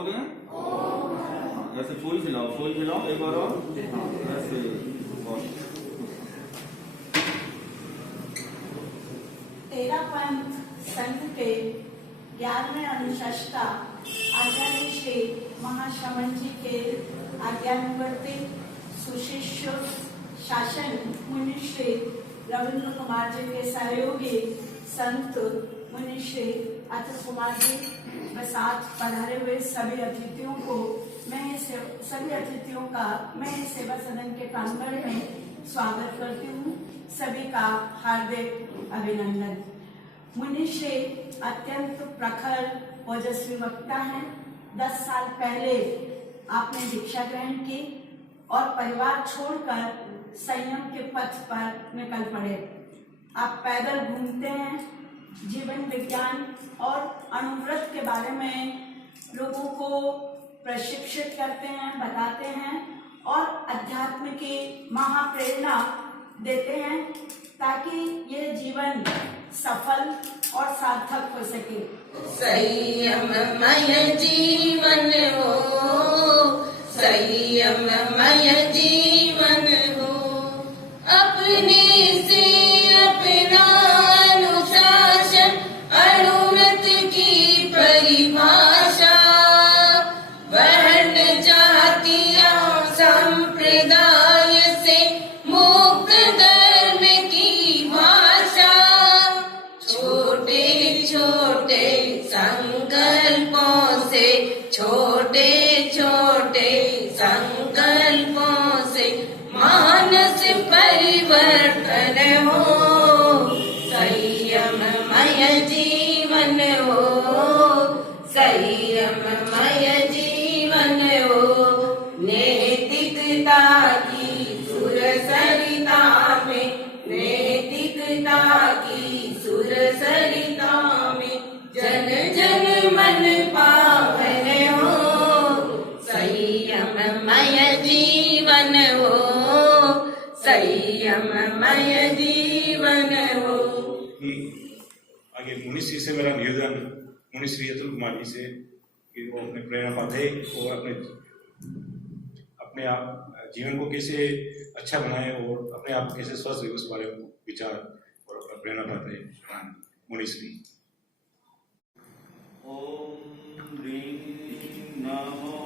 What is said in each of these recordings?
बोलोगे? ऐसे फूल खिलाओ एक बार और ऐसे। तेरा पंथ संघ के 11वें अनुशासिता आचार्य श्री महाश्रवण जी के आज्ञानुवर्तित सुशिष्य शासन मुनि श्री रविंद्र कुमार जी के सहयोगी संत मुनि श्री अतुल कुमार जी के साथ पधारे हुए सभी अतिथियों को मैं सेवा सदन के प्रांगण में स्वागत करती हूँ। सभी का हार्दिक अभिनंदन। मुनि श्री अत्यंत प्रखर ओजस्वी वक्ता हैं। 10 साल पहले आपने दीक्षा ग्रहण की और परिवार छोड़कर संयम के पथ पर निकल पड़े। आप पैदल घूमते हैं, जीवन विज्ञान और अणुव्रत के बारे में लोगों को प्रशिक्षित करते हैं, बताते हैं और अध्यात्म की महाप्रेरणा देते हैं ताकि ये जीवन सफल और सार्थक हो सके। संयममय जीवन हो, संयममय जीवन हो, अपने से अपना अनुशासन अणुव्रत की परिभाषा, वर्ण जातियां संप्रदाय से मुक्त धर्म की भाषा, छोटे छोटे संकल्पों से, छोटे छोटे संकल्पों से मानस परिवर्तन हो, संयममय जीवन हो, संयममय जीवन हो, नैतिकता की सुर सरिता में, नैतिकता की सुर सरिता में जन जन मन पावन हो, संयममय जीवन हो, संयममय जीवन हो। आगे मुनि श्री से मेरा निवेदन, मुनि श्री अतुल कुमार जी से कि वो अपने प्रेरणा पाते और अपने आप जीवन को कैसे अच्छा बनाए और अपने आप कैसे स्वस्थ रहे उस बारे में विचार और अपना प्रेरणा पाते हैं मुनि श्री। ओम ह्रीं नमो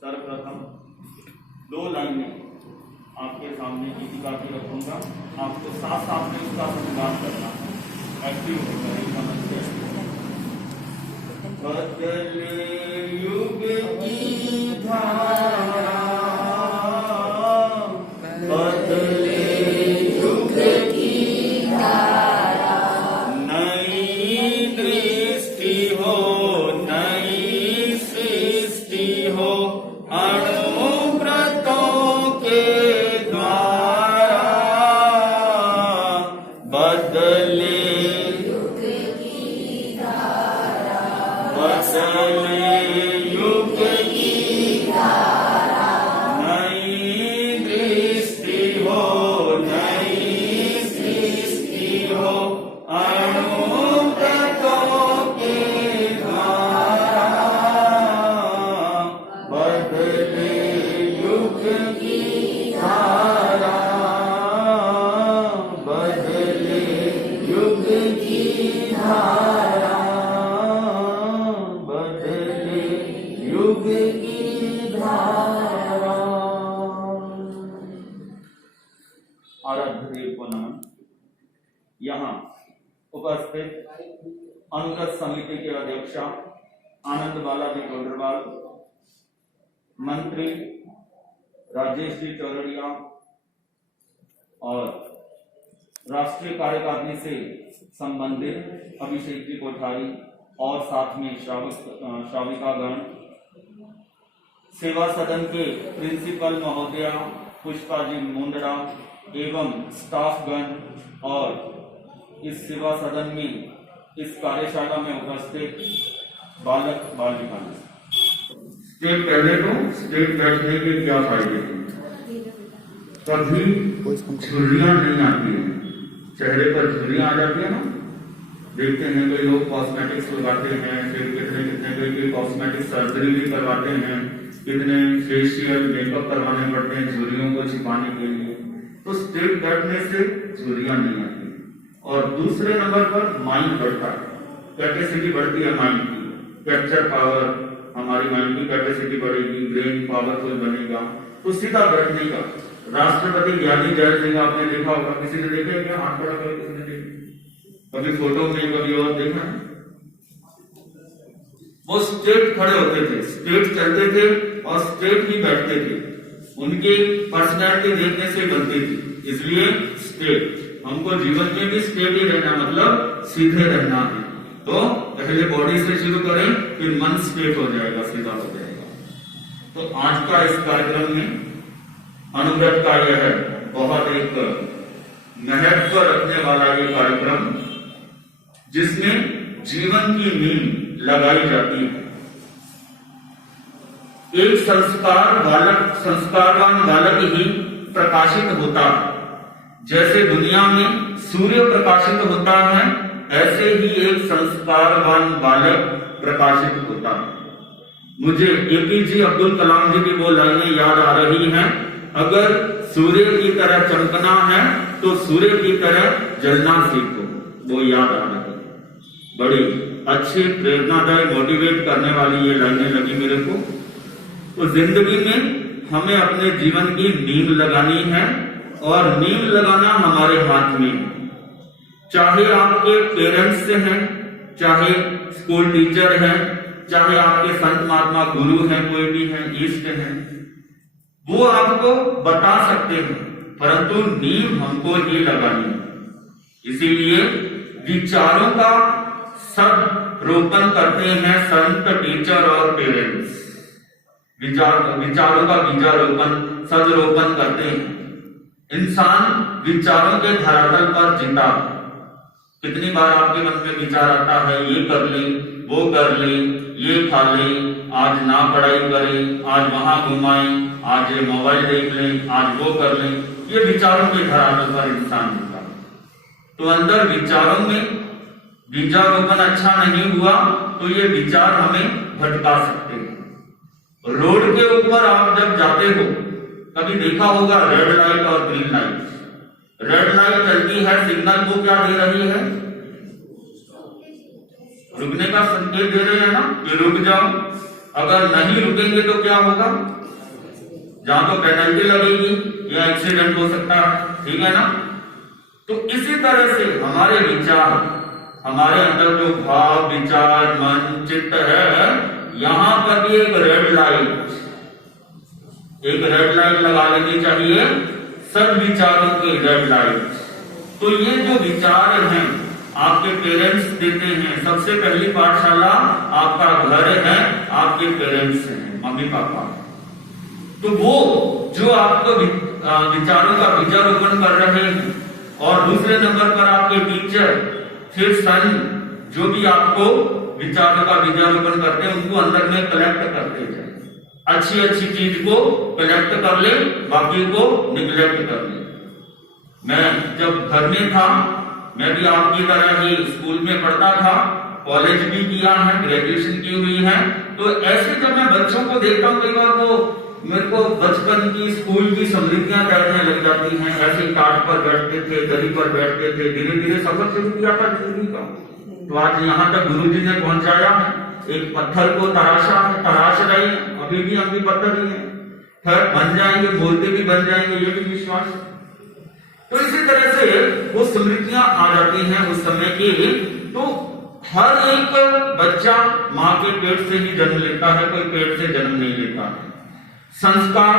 सर्वप्रथम 2 लाइनें आपके सामने गीतिका की रखूंगा, आपको साथ साथ में उसका अनुवाद करना है। एक्टिव होकर बदले युग की धारा, बदले युग की धारा, नई दृष्टि हो, नई सृष्टि हो, अणुव्रतों के द्वारा, बदले युग की धारा, बदले युग की धारा, नई दृष्टि हो, नई सृष्टि हो, अणुव्रतों के द्वारा, बदले युग की धारा, दिवंगत समिति के अध्यक्ष आनंद बाला जी अग्रवाल, मंत्री राजेश जी चौरड़िया और राष्ट्रीय कार्यकारिणी से संबंधित अभिषेक जी कोठारी और साथ में श्राविकागण, सेवा सदन के प्रिंसिपल महोदया पुष्पा जी मुंदड़ा एवं स्टाफगण और इस सेवा सदन में इस कार्यशाला में उपस्थित बालक बालिका। स्टेट पहले तो स्टेट बैठने के क्या फायदे थे? कभी झुर्रियां नहीं आती है, चेहरे पर झुर्रियां आ जाती है ना, देखते हैं कई लोग कॉस्मेटिक्स लगाते हैं, फिर कितने कॉस्मेटिक सर्जरी भी करवाते हैं, कितने फेशियल मेकअप करवाने पड़ते हैं झुर्रियों को छिपाने के लिए। तो स्टेट बैठने से झुर्रियां नहीं आती। और दूसरे नंबर पर माइंड बढ़ता है, कैपेसिटी बढ़ती है माइंड की, कैप्चर पावर, हमारी माइंड की कैपेसिटी बढ़ेगी, ब्रेन पावरफुल बनेगा। तो सीधा बैठने का राष्ट्रपति ज्ञानी जय सिंह आपने देखा होगा, किसी ने देखा क्या? हाथ खड़ा करके किसी ने देखा? कभी फोटो में कभी और देखा है? वो स्ट्रेट खड़े होते थे, स्ट्रेट चलते थे और स्ट्रेट ही बैठते थे। उनकी पर्सनैलिटी देखने से बनती थी, इसलिए स्ट्रेट। हमको जीवन में भी स्ट्रेट ही रहना, मतलब सीधे रहना है। तो पहले बॉडी से शुरू करें, फिर मन स्ट्रेट हो जाएगा, सीधा हो जाएगा। तो आज का इस कार्यक्रम में अनुव्रत का यह बहुत एक महत्व रखने वाला ये कार्यक्रम, जिसमें जीवन की नींव लगाई जाती है। एक संस्कारवान बालक ही प्रकाशित होता है। जैसे दुनिया में सूर्य प्रकाशित होता है, ऐसे ही एक संस्कारवान बालक प्रकाशित होता है। मुझे एपीजे अब्दुल कलाम जी की वो लाइनें याद आ रही हैं, अगर सूर्य की तरह चमकना है तो सूर्य की तरह जलना सीखो। वो याद आ रही है, बड़ी अच्छी प्रेरणादायक मोटिवेट करने वाली ये लाइनें लगी मेरे को। तो जिंदगी में हमें अपने जीवन की नींव लगानी है, और नींव लगाना हमारे हाथ में है। चाहे आपके पेरेंट्स से हैं, चाहे स्कूल टीचर हैं, चाहे आपके संत महात्मा गुरु हैं, कोई भी हैं, ईष्ट हैं, वो आपको बता सकते हैं, परंतु नींव हमको ही लगानी है। इसीलिए विचारों का सब रोपण करते हैं संत, टीचर और पेरेंट्स। विचारों का बीजारोपण, सदरोपण करते हैं। इंसान विचारों के धरातल पर जीता। कितनी बार आपके मन में विचार आता है, ये कर ले, वो कर ले, ये खा ले, आज ना पढ़ाई करें, आज वहां घुमाएं, आज ये मोबाइल देख लें, आज वो कर लें। ये विचारों के धरातल पर इंसान जीता। तो अंदर विचारों में बीजारोपण अच्छा नहीं हुआ तो ये विचार हमें भटका सकते हैं। रोड के ऊपर आप जब जाते हो, कभी देखा होगा रेड लाइट और ग्रीन लाइट। रेड लाइट चलती है, सिग्नल को क्या दे रही है? रुकने का संकेत दे रहे हैं ना, कि रुक जाओ। अगर नहीं रुकेंगे तो क्या होगा? जहां तो पेनल्टी लगेगी या एक्सीडेंट हो सकता है, ठीक है ना। तो इसी तरह से हमारे विचार, हमारे अंदर जो भाव, विचार, मन, चित्त है, यहां पर भी एक रेड लाइट लगा लेनी चाहिए, सब विचारों की रेड लाइट। तो ये जो विचार हैं आपके पेरेंट्स देते हैं। सबसे पहली पाठशाला आपका घर है, आपके पेरेंट्स हैं, मम्मी पापा। तो वो जो आपको विचारों का बीजारोपण कर रहे हैं, और दूसरे नंबर पर आपके टीचर, फिर सन, जो भी आपको विचारों का बीजारोपण करते हैं, उनको अंदर में कलेक्ट करते जाए। अच्छी अच्छी चीज को कलेक्ट कर ले, बाकी को निगलेक्ट कर ले। मैं जब घर में था, मैं भी आपकी तरह ही स्कूल में पढ़ता था, कॉलेज भी किया है, ग्रेजुएशन की हुई है। तो ऐसे जब मैं बच्चों को देखता हूँ, कई बार तो मेरे को बचपन की स्कूल की स्मृतियां तैरने लग जाती हैं। ऐसे टाट पर बैठते थे, दरी पर बैठते थे, धीरे धीरे सफर शुरू किया था जिंदगी का। तो आज यहाँ तक गुरुजी ने पहुंचाया है। एक पत्थर को तराश रहे हैं, अभी भी हम भी पत्थर ही हैं, फिर बन जाएंगे, बोलते भी बन जाएंगे, ये भी विश्वास है। तो इसी तरह से वो स्मृतियां आ जाती हैं उस समय की। तो हर एक बच्चा माँ के पेट से ही जन्म लेता है, कोई पेट से जन्म नहीं लेता है। संस्कार,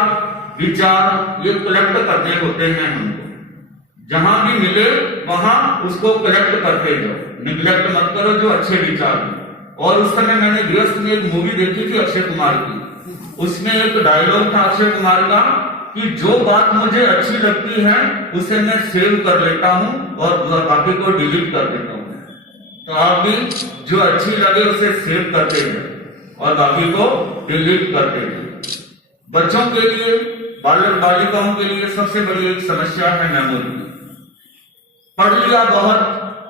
विचार ये कलेक्ट करने होते हैं हमको, जहां भी मिले वहां उसको कलेक्ट करते जाओ, निग्लेक्ट मत करो जो अच्छे विचार हैं। और उस समय मैंने व्यस्त में एक मूवी देखी थी अक्षय कुमार की, उसमें एक डायलॉग था अक्षय कुमार का कि जो बात मुझे अच्छी लगती है उसे मैं सेव कर लेता हूं और बाकी को डिलीट कर देता हूं। तो आप भी जो अच्छी लगे उसे सेव करते जाए और बाकी को डिलीट करते जाए। बच्चों के लिए, बालक बालिकाओं के लिए सबसे बड़ी एक समस्या है मेमोरी। पढ़ लिया बहुत,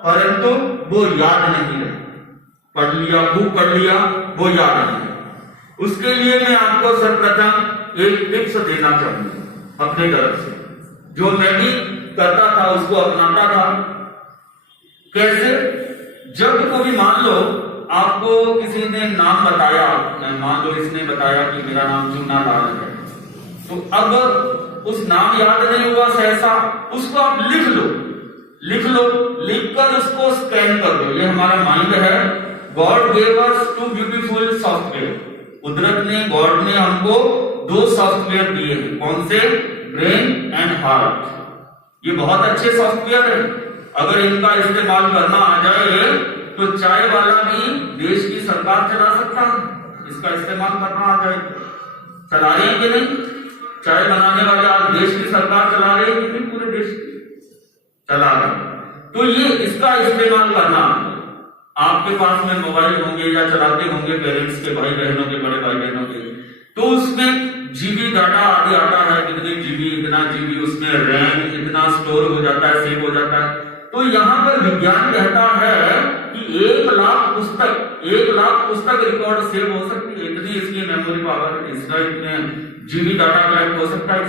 परंतु वो याद नहीं है। पढ़ लिया, खूब पढ़ लिया, वो याद नहीं है। उसके लिए मैं आपको सर्वप्रथम एक टिप्स देना चाहूंगा अपने तरफ से, जो मैं भी करता था, उसको अपनाता था। कैसे? जब कभी मान लो आपको किसी ने नाम बताया, मान लो इसने बताया कि मेरा नाम चूना लाल है, तो अब उस नाम याद नहीं हुआ सहसा, उसको आप लिख लो, लिखकर उसको स्कैन कर दो। ये हमारा माइंड है। God gave us two beautiful software. कुदरत ने, गॉड ने हमको 2 सॉफ्टवेयर दिए हैं। कौन से? Brain and heart. ये बहुत अच्छे सॉफ्टवेयर है। अगर इनका इस्तेमाल करना आ जाए तो चाय वाला भी देश की सरकार चला सकता है। इसका इस्तेमाल करना आ जाए, चला रहे हैं कि नहीं? चाय बनाने वाले आज देश की सरकार चला रहे हैं कि नहीं? पूरे देश की चला रहे। तो ये इसका इस्तेमाल करना, आपके पास में मोबाइल होंगे या चलाते होंगे पेरेंट्स के, भाई बहनों के, बड़े भाई बहनों के, तो उसमें जीबी डाटा आदि आता है, कितने जीबी, इतना जीबी, उसमें रैम इतना स्टोर हो जाता है, सेव हो जाता है। तो यहां पर विज्ञान कहता है कि 1 लाख पुस्तक रिकॉर्ड सेव हो सकती है। इतनी इसकी मेमोरी पावर, इसका इतने जीबी डाटा कलेक्ट हो सकता है,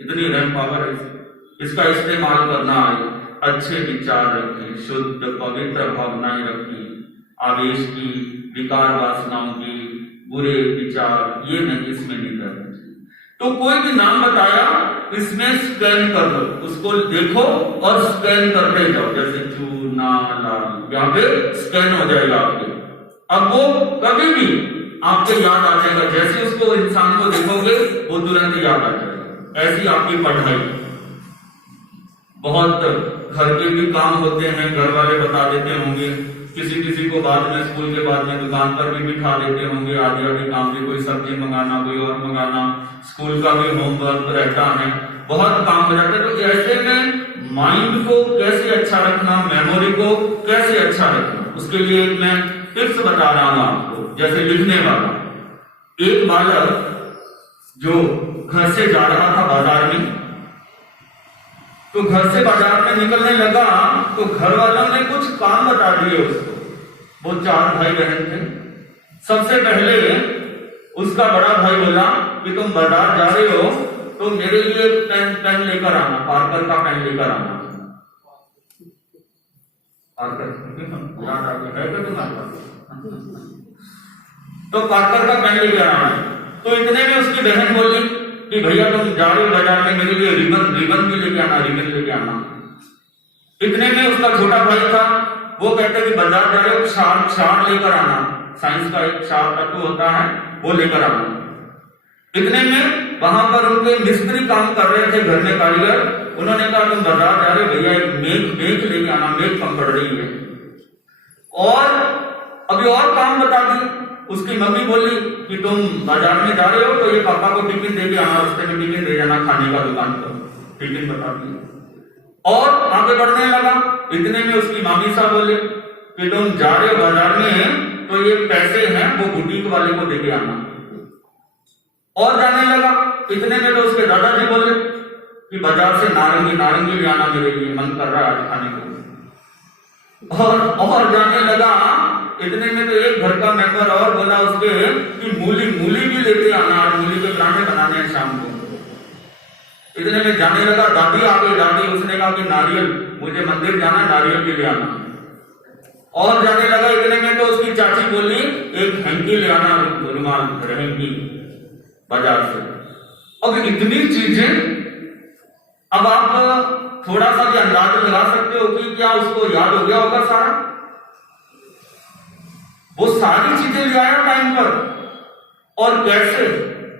इतनी रैम पावर है। इसका इस्तेमाल करना है। अच्छे विचार रखें, शुद्ध पवित्र भावनाएं रखें, आवेश की, विकार वासनाओं की, बुरे विचार ये नहीं, इसमें नहीं करना चाहिए। तो कोई भी नाम बताया, इसमें स्कैन कर दो, उसको देखो और स्कैन करते जाओ, जैसे चूना लाल, यहाँ पे स्कैन हो जाएगा आपके। अब वो कभी भी आपके याद आ जाएगा, जैसे उसको इंसान को देखोगे वो तुरंत याद आ जाएगा। ऐसी आपकी पढ़ाई। बहुत घर के भी काम होते हैं, घर वाले बता देते होंगे, किसी को बाद में, स्कूल के बाद में दुकान पर भी बिठा देते होंगे, आदि काम भी, कोई सब्जी मंगाना, कोई और मंगाना, स्कूल का भी होमवर्क रहता है, बहुत काम हो जाता है। तो ऐसे में माइंड को कैसे अच्छा रखना, मेमोरी को कैसे अच्छा रखना, उसके लिए एक मैं टिप्स बता रहा हूं आपको। जैसे लिखने वाला एक बालक जो घर से जा रहा था बाजार में, तो घर से बाजार में निकलने लगा तो घर वालों ने कुछ काम बता दिए उसको। वो 4 भाई बहन थे। सबसे पहले उसका बड़ा भाई बोला कि तुम बाजार जा रहे हो तो मेरे लिए पेन लेकर आना, पार्कर का पेन लेकर आना। पार्कर याद आ गया है तुम्हारे? तो पार्कर का पेन लेकर आना। तो इतने में उसकी बहन बोली कि भैया तुम जा रहे हो बाजार में, मेरे लिए रिबन भी लेके आना, रिबन लेके आना। इतने में उसका छोटा भाई था, वो कहते कि बाजार जा रहे हो, क्षार लेकर आना, साइंस का एक क्षार तत्व होता है, वो लेकर आना। इतने में वहां पर उनके मिस्त्री काम कर रहे थे, घर में कारीगर, उन्होंने कहा तुम बाजार जा रहे हो भैया, एक मेख लेके आना, मेख कम पड़ रही है। और अभी और काम बता दी। उसकी मम्मी बोली कि तुम बाजार में जा रहे हो तो ये पापा को टिफिन दे के आना, रास्ते में टिफिन दे जाना खाने का, दुकान पर टिफिन बता दी। और आगे बढ़ने लगा। इतने में उसकी मामी साहब बोले कि तुम जा रहे हो बाजार में तो ये पैसे हैं वो बुटीक वाले को दे के आना। और जाने लगा। इतने में तो उसके दादाजी बोले कि बाजार से नारंगी ले आना, मेरे लिए मन कर रहा है आज खाने को। और जाने लगा। इतने में तो एक घर का मेंबर और बोला उसके कि मूली भी लेते आना, आज मूली के पराठे बनाने हैं शाम को। इतने में जाने लगा। दादी आ गई। दादी उसने कहा कि नारियल, मुझे मंदिर जाना, नारियल भी ले आना। और जाने लगा। इतने में तो उसकी चाची बोली एक हैंकी ले आना, रुमाल रहेंगी बाजार से। अब इतनी चीजें। अब आप थोड़ा सा भी अंदाजा लगा सकते हो कि क्या उसको याद हो गया होगा सारा? वो सारी चीजें ले आया टाइम पर। और कैसे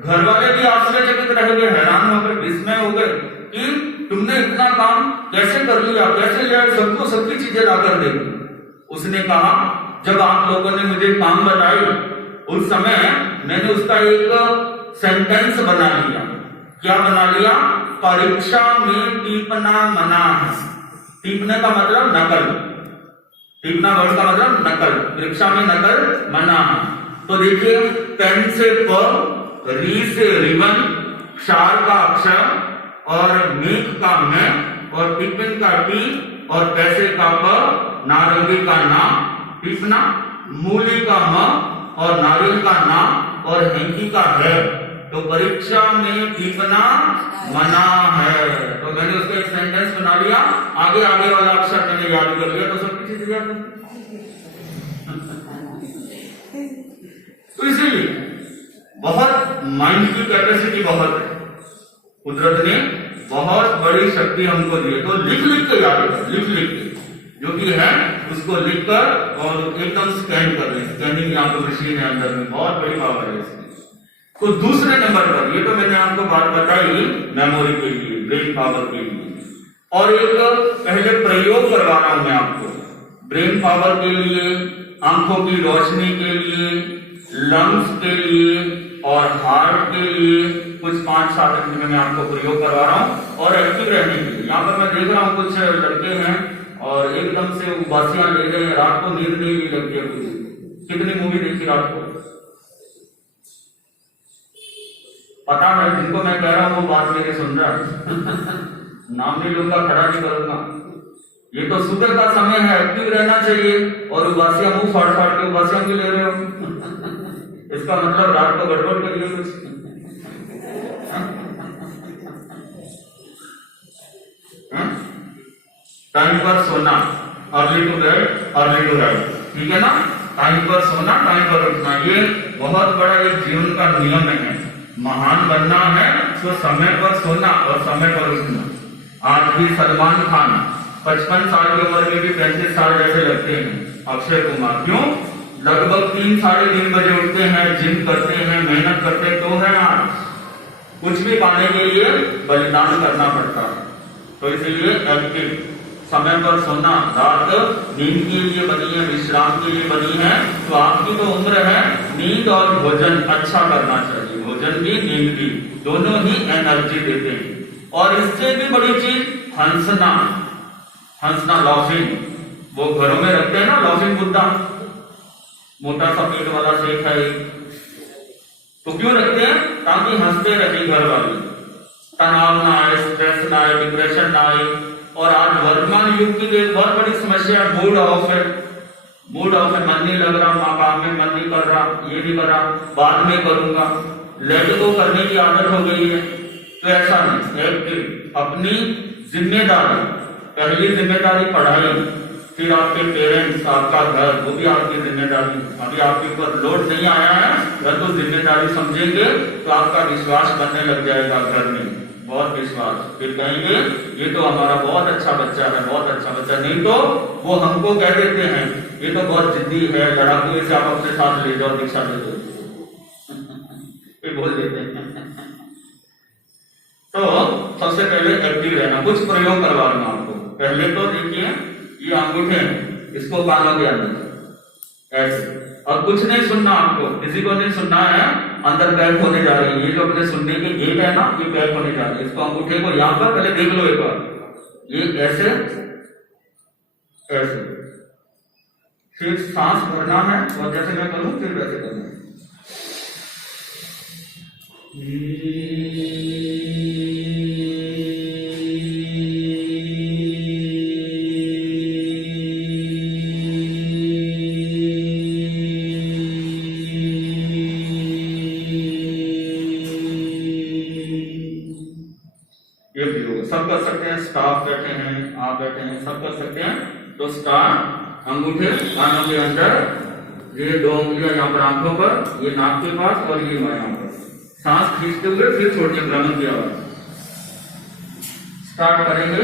घर वाले भी आश्चर्यचकित रह गए, हैरान हो गए, विस्मय हो गए कि तुमने इतना काम कैसे कर लिया, कैसे ले आए, सबको सबकी चीजें लाकर दे दी। उसने कहा जब आप लोगों ने मुझे काम बताई उस समय मैंने उसका एक सेंटेंस बना लिया। क्या बना लिया? परीक्षा में टीपना मना है। टीपने का मतलब नकल, टीपना वर्ड का मतलब नकल, परीक्षा में नकल मना है। तो देखिए, पेन से प, री से रिबन, क्षार का अक्षर और मेघ का मैं और टिफिन का टी और पैसे का प, नारंगी का ना, टिपना, मूली का म और नारियल का ना और हैंकी का है। तो परीक्षा में टिपना मना है। तो मैंने उसका एक सेंटेंस बना लिया, आगे आगे वाला अक्षर मैंने याद कर लिया, तो सबकी चीजें याद है। तो इसीलिए बहुत माइंड की कैपेसिटी बहुत है, कुदरत ने बहुत बड़ी शक्ति हमको दी है। तो लिख लिख के याद कर, लिख लिख के जो भी है उसको लिख कर और एकदम स्कैन कर लें। स्कैनिंग यहाँ पर मशीन है अंदर में, बहुत बड़ी पावर है इसकी। तो दूसरे नंबर पर, ये तो मैंने आपको बात बताई मेमोरी के लिए, ब्रेन पावर के लिए, और एक पहले प्रयोग करवा रहा हूं मैं आपको। ब्रेन पावर के लिए, आंखों की रोशनी के लिए, लंग्स के लिए और हार्ट के लिए कुछ 5-7 मिनट में मैं आपको प्रयोग करवा रहा हूं और एक्टिव रहने के लिए। यहाँ पर मैं देख रहा हूं कुछ लड़के हैं और एकदम से उबासियां ले रहे हैं, रात को नींद नहीं लगती है। कितनी मूवी देखी रात को? पता है जिनको मैं कह रहा हूं वो बात मेरे सुन रहा है। नाम नहीं लूंगा, खड़ा नहीं करूंगा। ये तो सुबह का समय है, एक्टिव रहना चाहिए, और उबासियां मुंह फाड़ फाड़ के उबासियां क्यों ले रहे हो? इसका मतलब रात को गड़बड़ करिए कुछ। टाइम पर सोना, early to bed early to rise, ठीक है ना? टाइम पर सोना, टाइम पर उठना, ये बहुत बड़ा एक जीवन का नियम है। महान बनना है तो समय पर सोना और समय पर उठना। आज भी सलमान खान 55 साल की उम्र में भी 35 साल जैसे लगते हैं। अक्षय कुमार क्यों? लगभग 3-3:30 बजे उठते हैं, जिम करते हैं, मेहनत करते तो है। आज कुछ भी पाने के लिए बलिदान करना पड़ता है। तो इसलिए एक्टिव, समय पर सोना, रात नींद के लिए बनी है, विश्राम के लिए बनी है। तो आपकी तो उम्र है, नींद और भोजन अच्छा करना चाहिए। भोजन भी नींद भी दोनों ही एनर्जी देते हैं। और इससे भी बड़ी चीज हंसना, हंसना, लाफिंग। वो घरों में रखते हैं ना लाफिंग बुद्धा, मोटा सा पेट वाला शेख है। तो क्यों रखते हैं? ताकि हंसते रहे घर वाले, तनाव ना आए, स्ट्रेस ना आए, डिप्रेशन ना आए। और आज वर्तमान युग की एक बहुत बड़ी समस्या मूड ऑफ है। मूड ऑफ है, मन नहीं लग रहा, माँ काम में मन नहीं कर रहा, ये नहीं कर रहा, बाद में करूंगा, लेट को करने की आदत हो गई है। तो ऐसा नहीं, एक अपनी जिम्मेदारी, पहली जिम्मेदारी पढ़ाई, फिर आपके पेरेंट्स, आपका घर, वो भी आपकी जिम्मेदारी। अभी आपके ऊपर लोड नहीं आया है, अगर तो जिम्मेदारी समझेंगे तो आपका विश्वास बनने लग जाएगा घर में, बहुत विश्वास। फिर कहेंगे ये तो हमारा बहुत अच्छा बच्चा है, बहुत अच्छा बच्चा। नहीं तो वो हमको कह देते हैं ये तो बहुत जिद्दी है, लड़ाकू, इसे आप अपने साथ ले जाओ, दीक्षा दे दो, ये बोल देते हैं। तो सबसे पहले एक्टिव रहना। कुछ प्रयोग करवा दूं आपको। पहले तो देखिए, ये अंगूठे, इसको कानों के अंदर ऐसे, और कुछ नहीं सुनना आपको, किसी को नहीं सुनना है, अंदर पैक होने जा रही है। ये जो अपने सुनने की गेट है ना, ये पैक होने जा रही है। इसको अंगूठे को यहां पर पहले देख लो एक बार, ये ऐसे ऐसे, फिर सांस भरना है, और जैसे मैं करूं फिर वैसे करना है। सब कर सकते हैं, स्टाफ बैठे हैं, आप बैठे हैं, सब कर सकते हैं। तो स्टार्ट, अंगूठे कानों के अंदर, ये 2 उंगलियां यहाँ पर आंखों पर, ये नाक के पास और ये यहाँ पर। सांस खींचते हुए फिर छोड़िए, भ्रमण की आवाज। स्टार्ट करेंगे।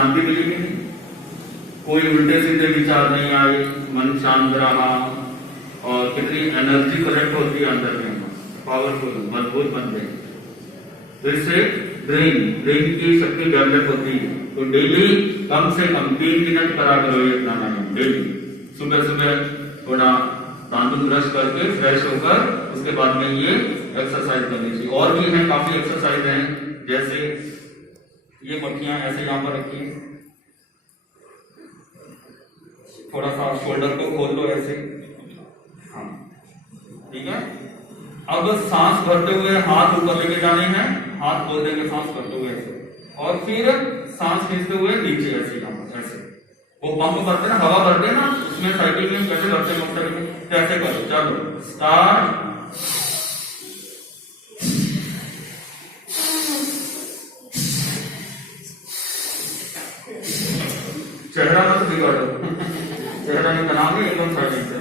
शांति मिली कि नहीं? कोई उल्टे सीधे विचार नहीं आए, मन शांत रहा और कितनी एनर्जी कलेक्ट होती है अंदर में, पावरफुल, मजबूत बन गए। तो इससे ब्रेन की शक्ति डेवलप होती है। तो डेली कम से कम 3 मिनट करा करो ये प्राणायाम डेली। सुबह सुबह थोड़ा दांत ब्रश करके फ्रेश होकर उसके बाद में ये एक्सरसाइज करनी चाहिए। और भी है, काफी एक्सरसाइज हैं, जैसे ये मक्खियां ऐसे यहाँ पर रखी, थोड़ा सा शोल्डर को खोल लो ऐसे, हाँ ठीक है। अब सांस भरते हुए हाथ ऊपर लेके जाने हैं, हाथ खोल देंगे सांस भरते हुए ऐसे, और फिर सांस खींचते हुए नीचे ऐसे यहाँ पर ऐसे। वो पंप भरते ना, हवा भरते ना, उसमें साइकिल में कैसे भरते हैं मोटर में, कैसे करो। चलो स्टार्ट। चेहरा मत बिगाड़ो, चेहरा नहीं बनाओगे, एकदम साइलेंट है।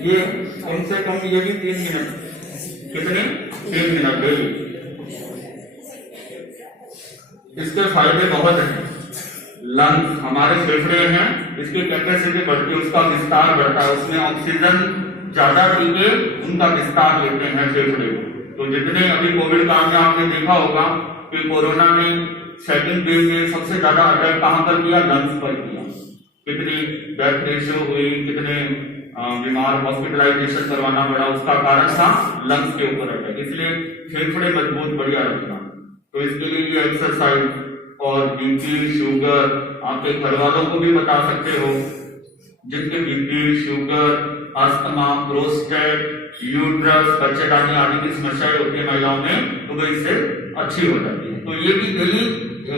ये कम से कम ये भी 3 मिनट, कितने 3 मिनट डेली। इसके फायदे बहुत हैं। लंग्स, हमारे फेफड़े हैं, इसकी कैपेसिटी बढ़ती है, उसका विस्तार बढ़ता है, उसमें ऑक्सीजन ज्यादा टीके उनका विस्तार लेते हैं फेफड़े। तो जितने अभी कोविड काल में आपने देखा होगा कि कोरोना ने सेकंड वेव में सबसे ज्यादा अटैक कहां पर किया, लंग्स पर किया। कितनी डेथ रेशियो हुई, कितने बीमार हॉस्पिटलाइजेशन करवाना पड़ा, उसका कारण था लंग्स के ऊपर अटैक। इसलिए फेफड़े मजबूत बढ़िया रखना। तो इसके लिए ये एक्सरसाइज और बीपी शुगर आपके घर वालों को भी बता सकते हो, जिनके BP sugar asthma prostate uterus बच्चेदानी आदि की समस्याएं होती है महिलाओं में, तो वो इससे अच्छी हो जाती है। तो ये भी डेली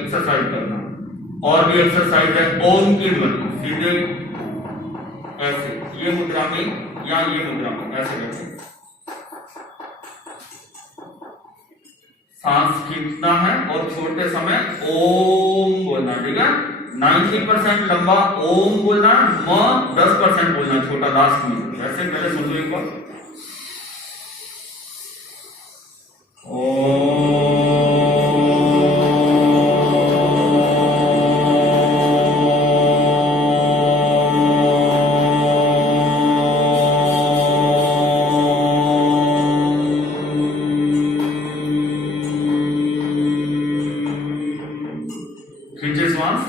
एक्सरसाइज करना। और भी एक्सरसाइज है ओम की ध्वनि, सीधे ऐसे ये मुद्रा में या ये मुद्रा में ऐसे करके सांस खींचना है और छोड़ते समय ओम बोलना, ठीक है। 90% लंबा ओम बोलना, 10% बोलना छोटा लास्ट में। ऐसे पहले सुन लो एक बार, खींचे श्वास,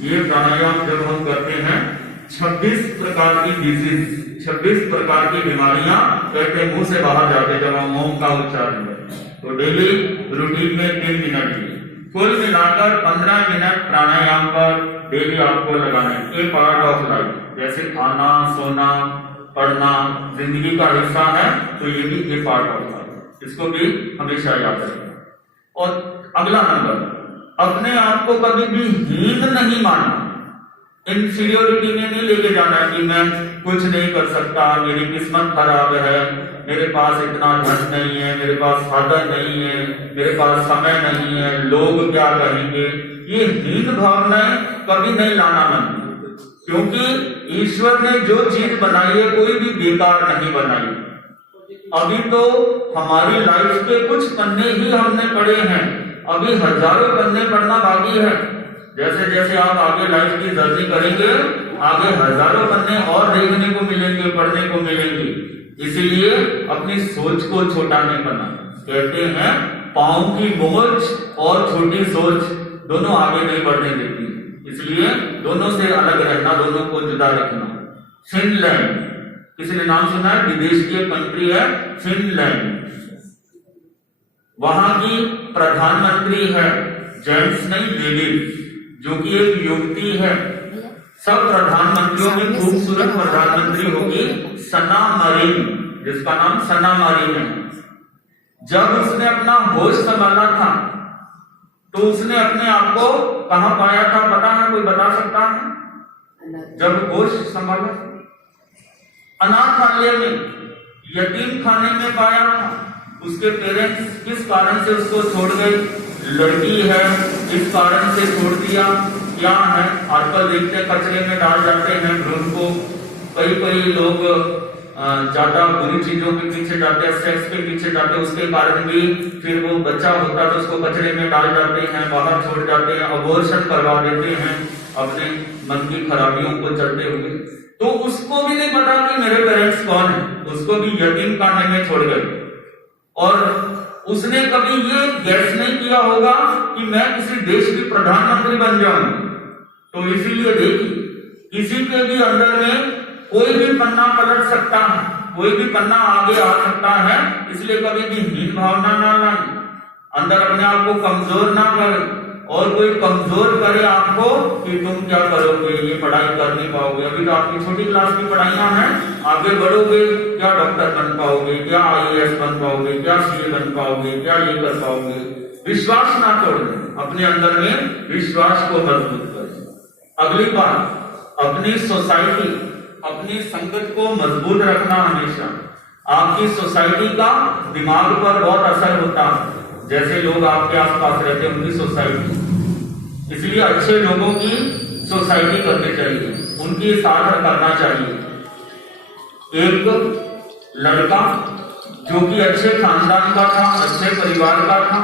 ये प्राणायाम जब हम करते हैं 26 प्रकार की डिजीज, 26 प्रकार की बीमारियां कहते मुंह से बाहर जाते जब हम ओम का उच्चारण करते हैं। तो डेली रूटीन में 3 मिनट की कुल मिलाकर 15 मिनट प्राणायाम पर डेली आपको लगाना है। ए पार्ट ऑफ लाइफ, जैसे खाना सोना पढ़ना जिंदगी का हिस्सा है, तो ये भी ए पार्ट ऑफ लाइफ, इसको भी हमेशा याद रखना। और अगला नंबर, अपने आप को कभी भी हीन नहीं मानना, इंफीरियोरिटी में नहीं लेके जाना कि मैं कुछ नहीं कर सकता, मेरी किस्मत खराब है, मेरे पास इतना धन नहीं है, मेरे पास साधन नहीं है, मेरे पास समय नहीं है, लोग क्या कहेंगे। ये हीन भावनाएं कभी नहीं लाना मन, क्योंकि ईश्वर ने जो चीज बनाई है कोई भी बेकार नहीं बनाई। अभी तो हमारी लाइफ के कुछ पन्ने ही हमने पढ़े हैं, अभी हजारों पन्ने पढ़ना बाकी है। जैसे जैसे आप आगे लाइफ की जर्नी करेंगे, आगे हजारों पन्ने और देखने को मिलेंगे, पढ़ने को मिलेंगे। इसीलिए अपनी सोच को छोटा नहीं करना। कहते हैं पांव की मोच और छोटी सोच दोनों आगे नहीं बढ़ने देती, इसलिए दोनों से अलग रहना, दोनों को जुदा रखना। फिनलैंड, किसी ने नाम सुना है? विदेश की कंट्री है फिनलैंड। वहां की प्रधानमंत्री है, जेंट्स नहीं लेडीज, जो कि एक युवती है। सब प्रधानमंत्रियों में खूबसूरत प्रधानमंत्री होगी सना मरीन, जिसका नाम सना मरीन है। जब उसने अपना होश संभाला था तो उसने अपने आप को कहां पाया था पता है? कोई बता सकता है? जब होश संभाला अनाथालय में, यतीम खाने में पाया था। उसके पेरेंट्स किस कारण से उसको छोड़ गए? लड़की है इस कारण से छोड़ दिया। क्या है? आजकल देखते कचरे में डाल जाते हैं भ्रूण को। कई लोग ज्यादा बुरी चीजों के पीछे जाते हैं, सेक्स के पीछे जाते हैं, उसके कारण भी फिर वो बच्चा होता है तो उसको कचरे में डाल जाते हैं, बाहर छोड़ जाते हैं, अबॉर्शन करवा देते हैं अपने मन की खराबियों को चलते हुए। तो उसको भी नहीं पता कि मेरे पेरेंट्स कौन है, उसको भी यतीम खाने में छोड़ गए। और उसने कभी ये गैस नहीं किया होगा कि मैं किसी देश की प्रधानमंत्री बन जाऊं। तो इसीलिए देखिए, किसी के भी अंदर में कोई भी पन्ना पलट सकता है, कोई भी पन्ना आगे आ सकता है। इसलिए कभी भी हीन भावना ना लाए, अंदर अपने आप को कमजोर ना करें। और कोई कमजोर करे आपको कि तुम क्या करोगे, ये पढ़ाई कर नहीं पाओगे, अभी तो आपकी छोटी क्लास की पढ़ाइयां हैं, आगे बढ़ोगे क्या डॉक्टर बन पाओगे, क्या IAS बन पाओगे, क्या CA बन पाओगे, क्या ये कर पाओगे। विश्वास ना तोड़ें, अपने अंदर में विश्वास को मजबूत करें। अगली बात, अपनी सोसाइटी, अपनी संगत को मजबूत रखना। हमेशा आपकी सोसाइटी का दिमाग पर बहुत असर होता है, जैसे लोग आपके आसपास रहते हैं उनकी सोसाइटी। इसलिए अच्छे लोगों की सोसाइटी करनी चाहिए, उनकी साथ करना चाहिए। एक लड़का जो कि अच्छे खानदान का था, अच्छे परिवार का था,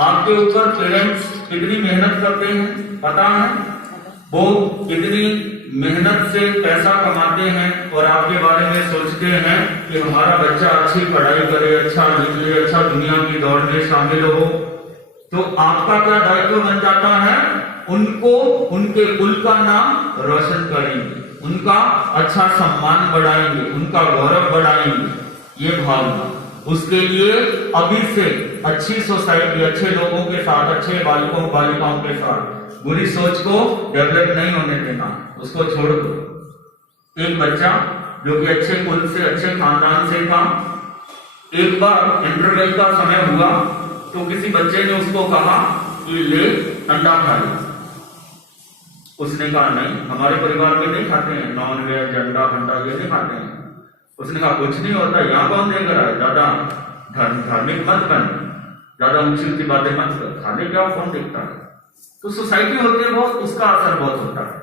आपके ऊपर पेरेंट्स कितनी मेहनत करते हैं पता है? वो कितनी मेहनत से पैसा कमाते हैं और आपके बारे में सोचते हैं कि हमारा बच्चा अच्छी पढ़ाई करे, अच्छा निकले, अच्छा दुनिया की दौड़ में शामिल हो। तो आपका क्या दायित्व बन जाता है? उनको, उनके कुल का नाम रोशन करेंगे, उनका अच्छा सम्मान बढ़ाएंगे, उनका गौरव बढ़ाएंगे। ये भावना, उसके लिए अभी से अच्छी सोसाइटी, अच्छे लोगों के साथ, अच्छे बालकों बालिकाओं के साथ बुरी सोच को डेवलप नहीं होने देना, उसको छोड़ दो। एक बच्चा जो कि अच्छे कुल से, अच्छे खानदान से था, एक बार इंटरवल का समय हुआ तो किसी बच्चे ने उसको कहा कि ले अंडा खा ले। उसने कहा नहीं, हमारे परिवार में नहीं खाते हैं नॉन वेज, अंडा फंडा ये नहीं खाते हैं। उसने कहा कुछ नहीं होता, यहाँ कौन देख रहा है, ज्यादा धार्मिक मत बन, ज्यादा ऊंची ऊंची बातें मत कर, खाने क्या कौन देखता है। तो सोसाइटी होती है बहुत, उसका असर बहुत होता है।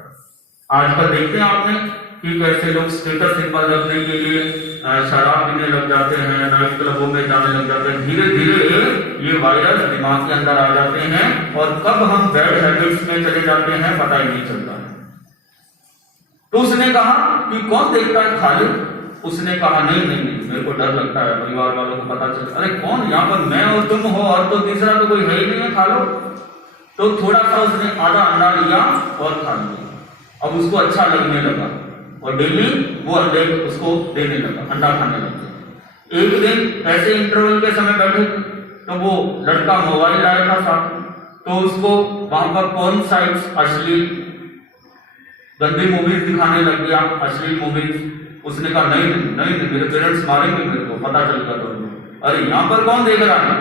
आजकल देखते हैं आपने कि कैसे लोग स्टेटस सिंबल रखने के लिए शराब पीने लग जाते हैं, नाइट क्लबों में जाने लग जाते हैं। धीरे धीरे ये वायरस दिमाग के अंदर आ जाते हैं और कब हम बैड हैबिट्स में चले जाते हैं पता ही नहीं चलता है। तो उसने कहा कि कौन देखता है, खा ले। उसने कहा नहीं नहीं नहीं, मेरे को डर लगता है, परिवार वालों को पता चलता। अरे कौन, यहाँ पर मैं और तुम हो और तो तीसरा तो कोई है ही नहीं है, खा लो। तो थोड़ा सा उसने आधा अंडा लिया और खा लिया। अब उसको अच्छा लगने लगा और डेली वो अंडे उसको देने लगा, अंडा खाने लगा। एक दिन ऐसे इंटरवल के समय बैठे तो वो लड़का मोबाइल लाया था साथ, तो उसको वहां पर कौन साइट्स अश्लील गंदी मूवीज दिखाने लग गया, अश्लील मूवीज। उसने कहा नहीं नहीं नहीं, मेरे पेरेंट्स मारेंगे मेरे को, पता चल गया। तो अरे यहाँ पर कौन देख रहा है,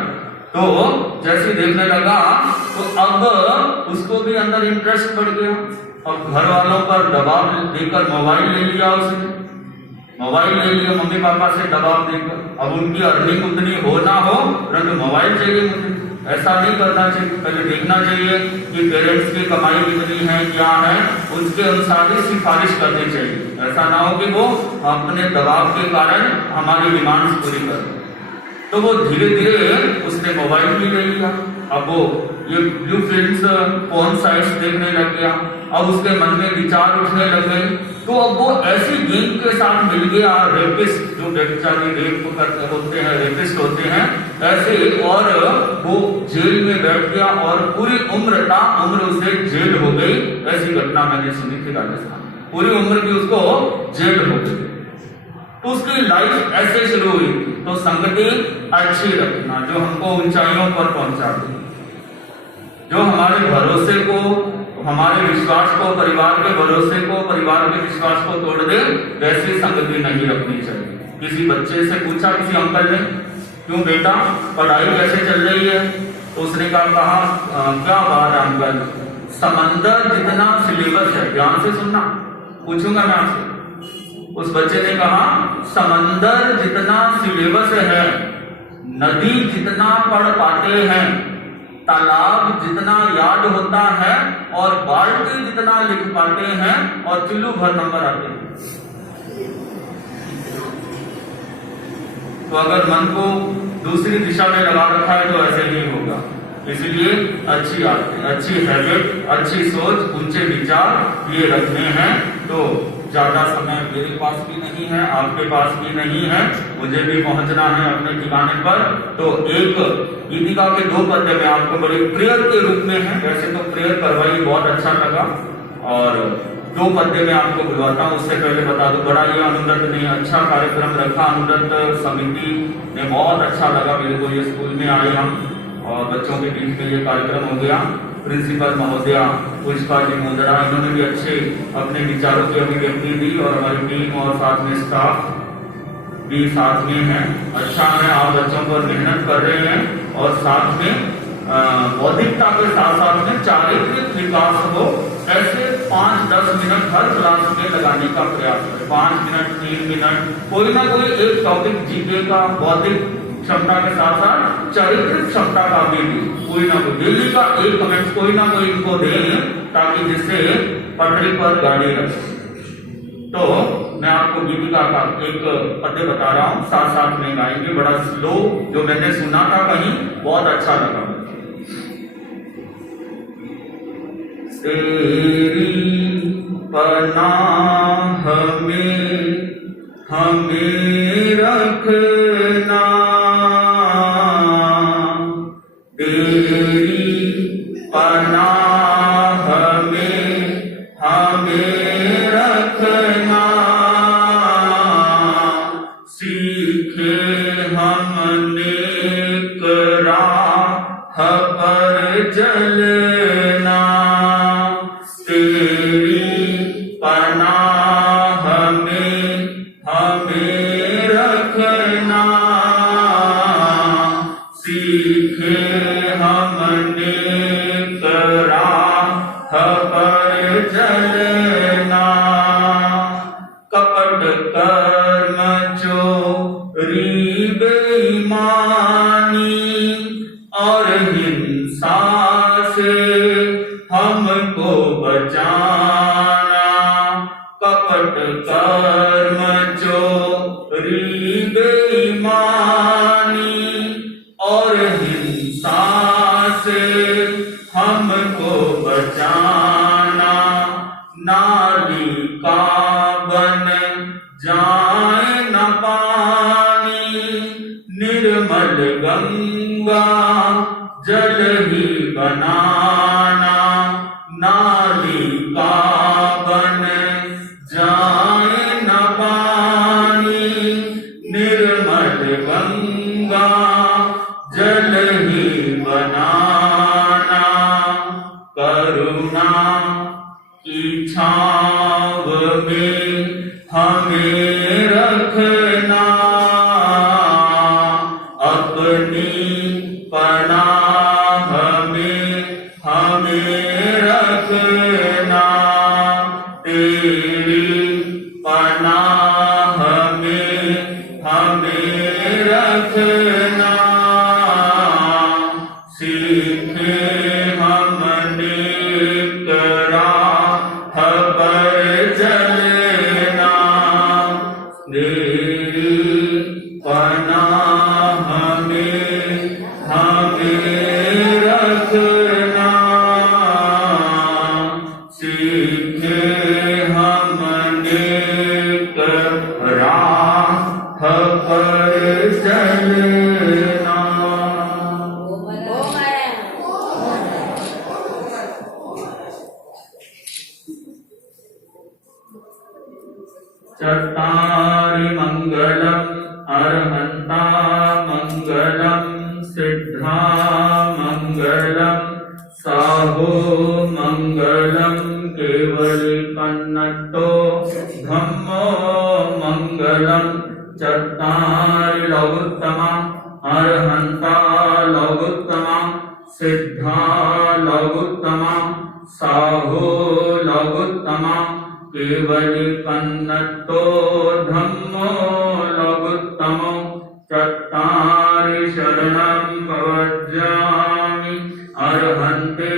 तो जैसे देखने लगा तो अब उसको भी अंदर इंटरेस्ट बढ़ गया। अब घर वालों पर दबाव देकर मोबाइल ले लिया उसने, मोबाइल ले लिया मम्मी पापा से दबाव देकर। अब उनकी अर्निंग उतनी हो ना हो परंतु मोबाइल चाहिए मुझे। ऐसा नहीं करना चाहिए, पहले देखना चाहिए कि पेरेंट्स की कमाई कितनी है, क्या है, उसके अनुसार ही सिफारिश करनी चाहिए। ऐसा ना हो कि वो अपने दबाव के कारण हमारी डिमांड्स पूरी कर। तो वो धीरे धीरे उसने मोबाइल भी ले लिया। अब वो ये ब्लू फिल्म्स फोन साइट्स देखने लग गया, अब उसके मन में विचार उठने लग गए, तो अब वो ऐसी गैंग के साथ मिल गया, रेपिस्ट जो व्यभिचारी रेप करते होते हैं, रेपिस्ट होते हैं ऐसे, और वो जेल में बैठ गया और पूरी उम्र उसे जेल हो गई। ऐसी घटना मैंने सुनी थी राजस्थान, पूरी उम्र की उसको जेल हो गई। तो उसकी लाइफ ऐसे शुरू हुई। तो संगति अच्छी रखना जो हमको ऊंचाइयों पर पहुंचा दे, जो हमारे भरोसे को, हमारे विश्वास को, परिवार के भरोसे को, परिवार के विश्वास को तोड़ दे, वैसी संगति नहीं रखनी चाहिए। किसी बच्चे से पूछा किसी अंकल ने, क्यों बेटा पढ़ाई कैसे चल रही है? तो उसने कहा क्या बात है अंकल, समंदर जितना सिलेबस है, ध्यान से सुनना, पूछूंगा मैं आपसे। उस बच्चे ने कहा समंदर जितना सिलेबस है, नदी जितना पढ़ पाते हैं, तालाब जितना याद होता है, और बाल्टी जितना लिख पाते हैं, और चुल्लू भर नंबर आते हैं। तो अगर मन को दूसरी दिशा में लगा रखा है तो ऐसे ही होगा। इसलिए अच्छी आदतें, अच्छी हैबिट, अच्छी सोच, ऊंचे विचार ये रखने हैं। तो ज्यादा समय मेरे पास भी नहीं है, आपके पास भी नहीं है, मुझे भी पहुंचना है अपने ठिकाने पर। तो एक गीतिका के 2 पद्य में आपको बड़ी प्रेयर के रूप में है, वैसे तो प्रेयर करवाई बहुत अच्छा लगा, और 2 पद्य में आपको बुलवाता हूँ। उससे पहले बता दो, बड़ा ये अनुव्रत ने अच्छा कार्यक्रम रखा, अनुव्रत समिति ने बहुत अच्छा लगा मेरे को। ये स्कूल में आए हम और बच्चों के बीच में ये कार्यक्रम हो गया। प्रिंसिपल महोदया पुष्पा जी मुंदड़ा, इन्होंने भी अच्छे अपने विचारों की अभिव्यक्ति दी, और हमारी टीम और साथ में स्टाफ भी साथ में है। अच्छा है, आप बच्चों पर मेहनत कर रहे हैं, और साथ में बौद्धिकता के साथ साथ में चारित्रिक विकास हो, ऐसे 5-10 मिनट हर क्लास में लगाने का प्रयास करें। 5 मिनट, 3 मिनट, कोई ना कोई एक टॉपिक जीके का, बौद्धिक क्षमता के साथ साथ चारित्रिक क्षमता का भी कोई ना कोई डेली का 1 कमेंट कोई ना कोई इनको दें, ताकि जिससे पटरी पर गाड़ी रहे। तो मैं आपको गीतिका का एक पद्य बता रहा हूँ, साथ साथ में गाएंगे, बड़ा स्लो, जो मैंने सुना था कहीं, बहुत अच्छा लगा। तेरी पनाह में हमें रखना, तेरी पनाह में हमें रखना, सीखे हमने राह पर चलना, तेरी पनाह में हमें रखना, सीखे हमने राह पर चलना, कपट कर्म चोरी बेईमानी और हिंसा से हमको बचाना, कपट कर्म चोरी बेईमानी और हिंसा से हमको बचाना, नाली का बन जाए न पानी, निर्मल गंगा जल ही बनाना, नाली का बन जाए न पानी, निर्मल गंगा जल ही बनाना, करुणा की छाव में हमें रखना, अपनी पनाह में हमें रखना, तेरी पनाह में हमें रखना, सीखे हमने राह पर चलना, तेरी पनाह में हमें चत्तारि मंगलम अरहंता मंगलम सिद्धा मंगलम साहो मंगलम केवलीपन्नतो धम्मो मंगलम चत्तारि लघुत्तमा अरहंता लघुत्तमा सिद्धा लघुत्तमा साहो लघुत्तमा केवलीपन्नतो धम्मो लघुत्तमो चत्तारि शरणं प्रवज्जामि अरहन्ते